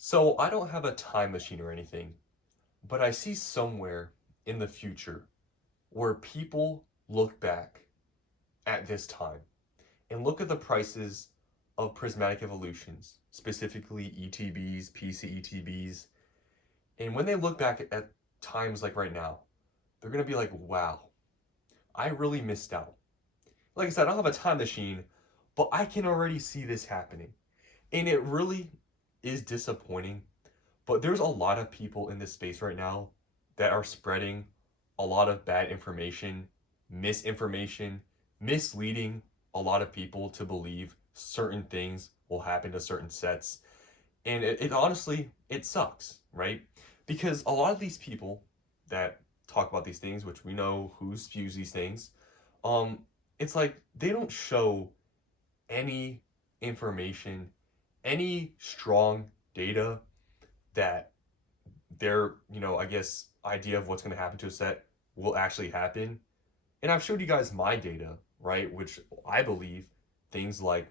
So I don't have a time machine or anything, but I see somewhere in the future where people look back at this time and look at the prices of prismatic evolutions, specifically ETBs, PCETBs, and when they look back at times like right now, they're gonna be like, wow, I really missed out. Like I said, I don't have a time machine, but I can already see this happening. And it really is disappointing. But there's a lot of people in this space right now that are spreading a lot of bad information, misinformation, misleading a lot of people to believe certain things will happen to certain sets. And it honestly, it sucks, right? Because a lot of these people that talk about these things, which we know who spews these things, um, it's like they don't show any information, any strong data that their, I guess, idea of what's going to happen to a set will actually happen. And I've showed you guys my data, right? Which I believe things like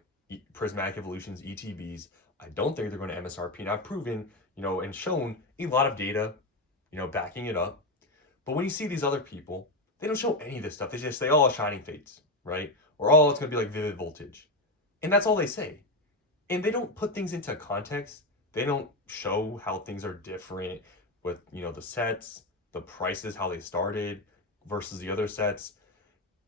prismatic evolutions, ETBs, I don't think they're going to MSRP. And I've proven, and shown a lot of data, backing it up. But when you see these other people, they don't show any of this stuff. They just say, oh, shining fates, right? Or, oh, it's going to be like vivid voltage. And that's all they say. And they don't put things into context. They don't show how things are different with, the sets, the prices, how they started versus the other sets.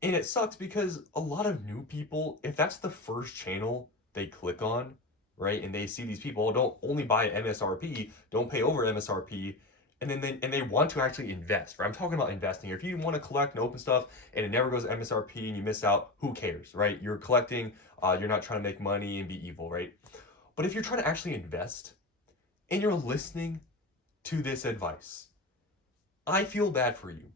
And it sucks because a lot of new people, if that's the first channel they click on, right, and they see these people, "Oh, don't only buy MSRP, don't pay over MSRP, and then they want to actually invest, right? I'm talking about investing here. If you want to collect and open stuff and it never goes to MSRP and you miss out, who cares, right? You're collecting, you're not trying to make money and be evil, right? But if you're trying to actually invest and you're listening to this advice, I feel bad for you.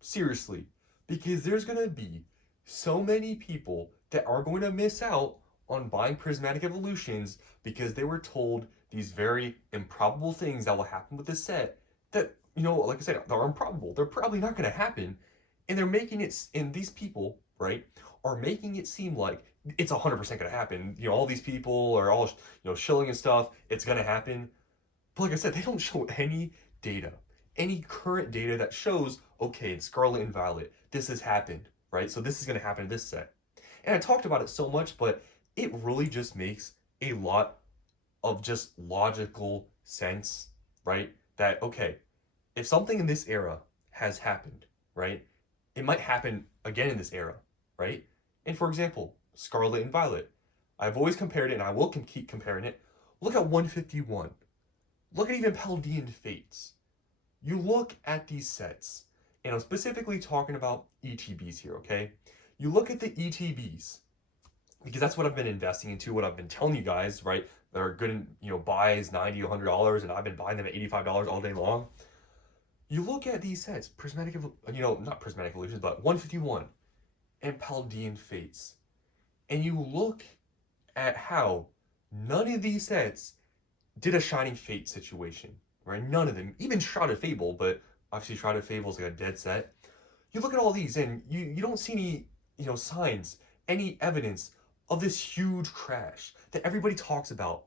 Seriously. Because there's going to be so many people that are going to miss out on buying prismatic evolutions because they were told these very improbable things that will happen with the set that, like I said, they're improbable. They're probably not going to happen. And they're making it, and these people, right, are making it seem like it's 100% going to happen. All these people are all, shilling and stuff. It's going to happen. But like I said, they don't show any data, any current data that shows, okay, in Scarlet and Violet, this has happened, right? So this is going to happen in this set. And I talked about it so much, but it really just makes a lot of just logical sense, right? That, okay, if something in this era has happened, right, it might happen again in this era, right? And for example, Scarlet and Violet. I've always compared it, and I will keep comparing it. Look at 151. Look at even Paldean Fates. You look at these sets, and I'm specifically talking about ETBs here, okay? You look at the ETBs, because that's what I've been investing into, what I've been telling you guys, right? That are good, buys $90, $100, and I've been buying them at $85 all day long. You look at these sets, Prismatic, not Prismatic Evolutions, but 151 and Paldean Fates, and you look at how none of these sets did a Shining Fate situation, right? None of them, even Shrouded Fable, but obviously Shrouded Fable's like a dead set. You look at all these and you don't see any, signs, any evidence of this huge crash that everybody talks about.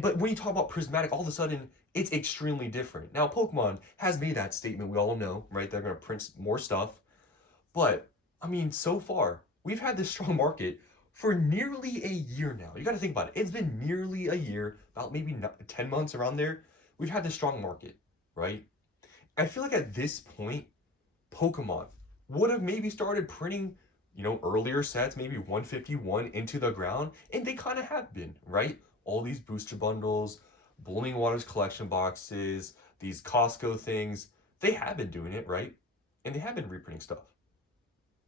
But when you talk about Prismatic, all of a sudden it's extremely different. Now Pokemon has made that statement, we all know, right? They're gonna print more stuff. But I mean, so far, we've had this strong market for nearly a year now. You got to think about it. It's been nearly a year, about maybe 10 months around there. We've had this strong market, right? I feel like at this point, Pokemon would have maybe started printing, earlier sets, maybe 151 into the ground, and they kind of have been, right? All these booster bundles, Blooming Waters collection boxes, these Costco things, they have been doing it, right? And they have been reprinting stuff.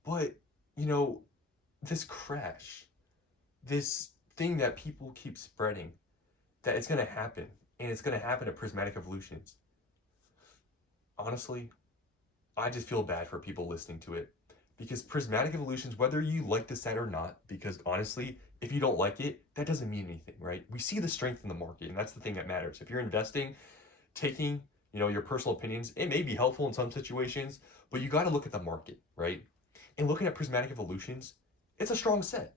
But, you know, this crash, this thing that people keep spreading, that it's going to happen, and it's going to happen at Prismatic Evolutions. Honestly, I just feel bad for people listening to it. Because Prismatic Evolutions, whether you like the set or not, because honestly, if you don't like it, that doesn't mean anything, right? We see the strength in the market, and that's the thing that matters. If you're investing, taking, your personal opinions, it may be helpful in some situations, but you got to look at the market, right? And looking at Prismatic Evolutions, it's a strong set.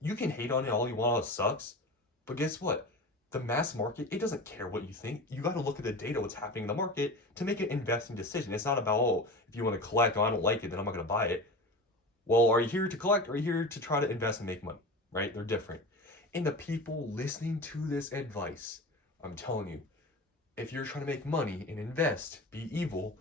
You can hate on it all you want, it sucks, but guess what? The mass market, it doesn't care what you think. You got to look at the data, what's happening in the market to make an investing decision. It's not about, oh, if you want to collect, oh, I don't like it, then I'm not going to buy it. Well, are you here to collect or are you here to try to invest and make money? Right? They're different. And the people listening to this advice, I'm telling you, if you're trying to make money and invest, be evil,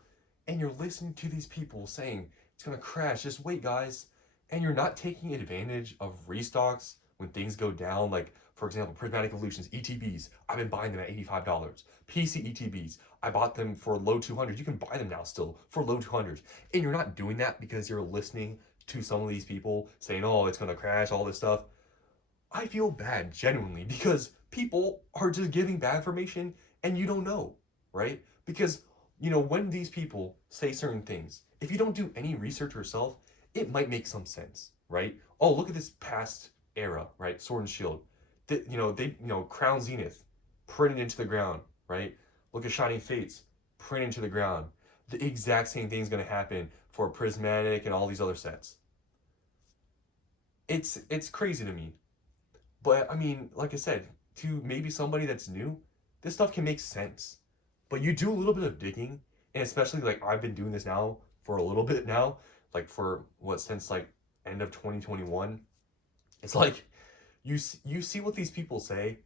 and you're listening to these people saying it's going to crash, just wait, guys, and you're not taking advantage of restocks when things go down, like, for example, Prismatic Evolutions, ETBs, I've been buying them at $85. PC ETBs, I bought them for low 200s. You can buy them now still for low 200s. And you're not doing that because you're listening to some of these people saying, oh, it's going to crash, all this stuff. I feel bad, genuinely, because people are just giving bad information and you don't know, right? Because, when these people say certain things, if you don't do any research yourself, it might make some sense, right? Oh, look at this past era, right? Sword and Shield. Crown Zenith, printed into the ground, right? Look at Shining Fates, printed into the ground. The exact same thing is going to happen for Prismatic and all these other sets. It's crazy to me. But I mean, like I said, to maybe somebody that's new, this stuff can make sense. But you do a little bit of digging, and especially like I've been doing this now for a little bit now, like for since like end of 2021. It's like you see what these people say,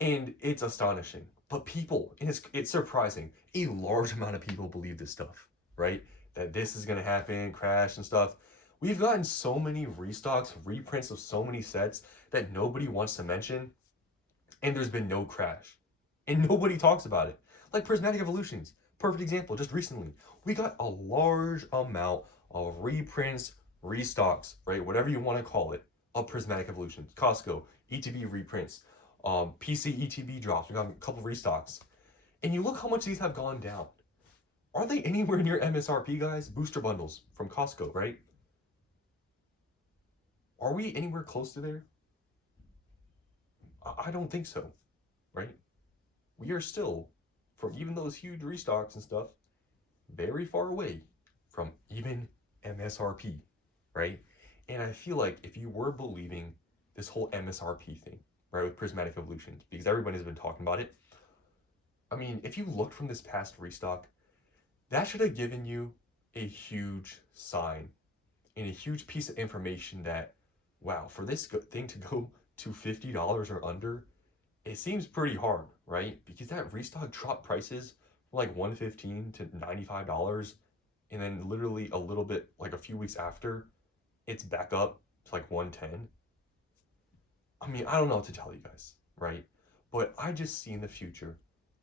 and it's astonishing. But people, and it's surprising, a large amount of people believe this stuff, right? That this is gonna happen, crash and stuff. We've gotten so many restocks, reprints of so many sets that nobody wants to mention, and there's been no crash. And nobody talks about it. Like Prismatic Evolutions, perfect example, just recently. We got a large amount of reprints, restocks, right? Whatever you want to call it, of Prismatic Evolutions. Costco, ETB reprints, PC ETB drops. We got a couple restocks. And you look how much these have gone down. Are they anywhere near MSRP, guys? Booster bundles from Costco, right? Are we anywhere close to there? I don't think so, right? We are still, from even those huge restocks and stuff, very far away from even MSRP, right? And I feel like if you were believing this whole MSRP thing, right, with Prismatic Evolutions, because everybody's been talking about it, I mean, if you looked from this past restock, that should have given you a huge sign and a huge piece of information that, wow, for this thing to go to $50 or under, it seems pretty hard, right? Because that restock dropped prices from like $115 to $95, and then literally a little bit, like a few weeks after, it's back up to like 110. I mean, I don't know what to tell you guys, right? But I just see in the future,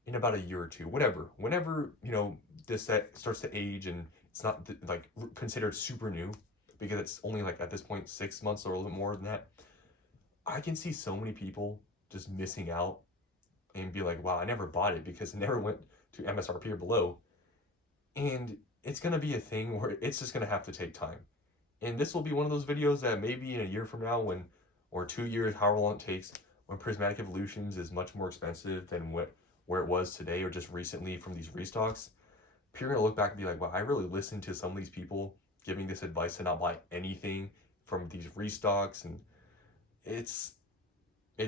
in about a year or two, whenever, this set starts to age and it's not like considered super new, because it's only like at this point 6 months or a little more than that, I can see so many people just missing out and be like, wow, I never bought it because it never went to MSRP or below. And it's going to be a thing where it's just going to have to take time. And this will be one of those videos that maybe in a year from now, or 2 years, however long it takes, when Prismatic Evolutions is much more expensive than where it was today or just recently from these restocks, you're going to look back and be like, wow, I really listened to some of these people giving this advice to not buy anything from these restocks. And it's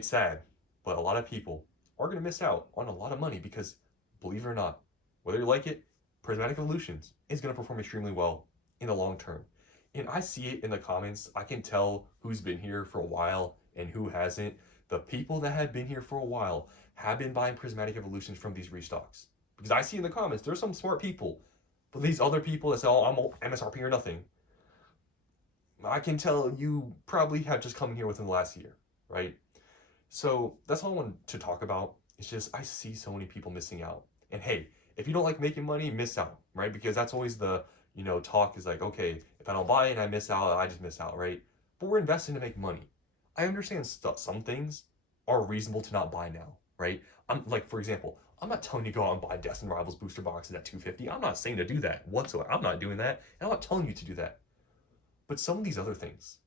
sad, but a lot of people are going to miss out on a lot of money because, believe it or not, whether you like it, Prismatic Evolutions is going to perform extremely well in the long term. And I see it in the comments. I can tell who's been here for a while and who hasn't. The people that have been here for a while have been buying Prismatic Evolutions from these restocks. Because I see in the comments, there's some smart people. But these other people that say, oh, I'm MSRP or nothing, I can tell you probably have just come in here within the last year, right? So that's all I wanted to talk about. It's just I see so many people missing out. And hey, if you don't like making money, miss out, right? Because that's always the, talk is like, okay, if I don't buy it and I miss out, I just miss out, right? But we're investing to make money. I understand some things are reasonable to not buy now, right? I'm like, for example, I'm not telling you to go out and buy Destined Rivals booster boxes at $250. I'm not saying to do that whatsoever. I'm not doing that. And I'm not telling you to do that. But some of these other things,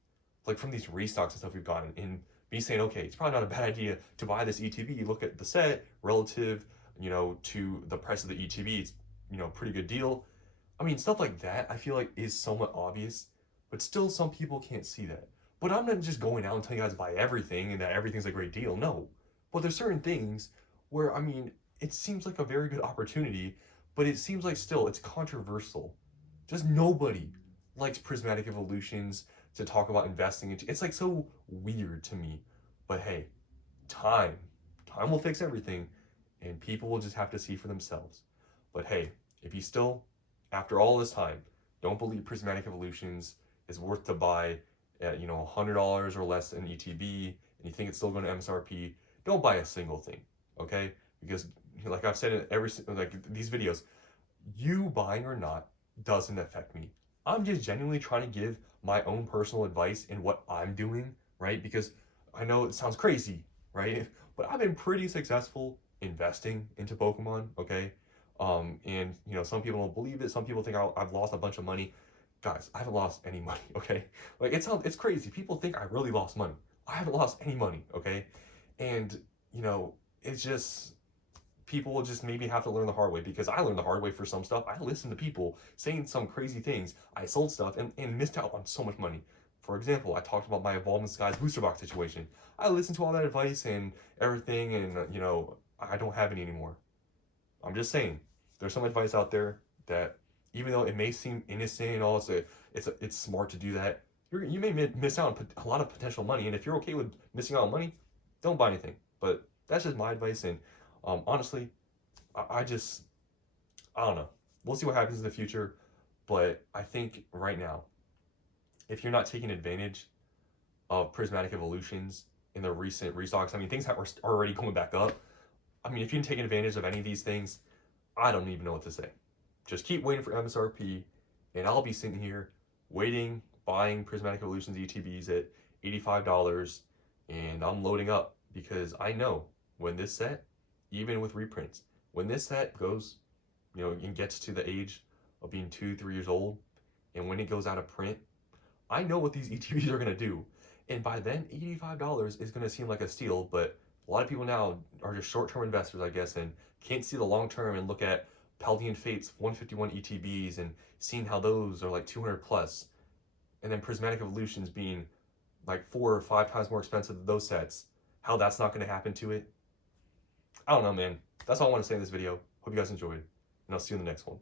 like from these restocks and stuff we've gotten, in me saying, okay, it's probably not a bad idea to buy this ETB. You look at the set relative, to the price of the ETB, it's, pretty good deal. I mean, stuff like that, I feel like is somewhat obvious, but still some people can't see that. But I'm not just going out and telling you guys to buy everything and that everything's a great deal. No. But there's certain things where, I mean, it seems like a very good opportunity, but it seems like still it's controversial. Just nobody likes prismatic evolutions to talk about investing into. It's like so weird to me. But hey, time. Time will fix everything, and people will just have to see for themselves. But hey, if you still, after all this time, don't believe prismatic evolutions is worth to buy at $100 or less in ETB, and you think it's still going to MSRP, don't buy a single thing, okay? Because like I've said in every like these videos, you buying or not doesn't affect me. I'm just genuinely trying to give my own personal advice in what I'm doing, right? Because I know it sounds crazy, right? But I've been pretty successful investing into Pokemon, okay? And some people don't believe it. Some people think I've lost a bunch of money. Guys, I haven't lost any money, okay? Like it's crazy. People think I really lost money. I haven't lost any money, okay? And it's just people will just maybe have to learn the hard way, because I learned the hard way for some stuff. I listened to people saying some crazy things. I sold stuff and missed out on so much money. For example, I talked about my Evolve in Skies booster box situation. I listened to all that advice and everything, and I don't have any anymore. I'm just saying, there's some advice out there that, even though it may seem innocent and all, it's smart to do that. You may miss out on a lot of potential money, and if you're okay with missing out on money, don't buy anything. But that's just my advice, and honestly, I just, I don't know. We'll see what happens in the future, but I think right now, if you're not taking advantage of prismatic evolutions in the recent restocks, I mean, things are already going back up. I mean, if you're taking advantage of any of these things, I don't even know what to say. Just keep waiting for MSRP, and I'll be sitting here waiting, buying prismatic evolutions ETBs at $85, and I'm loading up, because I know when this set, even with reprints, when this set goes, and gets to the age of being 2-3 years old, and when it goes out of print, I know what these ETBs are going to do. And by then, $85 is going to seem like a steal, but a lot of people now are just short-term investors, I guess, and can't see the long term and look at Paldean Fate's 151 ETBs and seeing how those are like 200 plus, and then Prismatic Evolutions being like 4 or 5 times more expensive than those sets, how that's not going to happen to it. I don't know, man. That's all I want to say in this video. Hope you guys enjoyed, and I'll see you in the next one.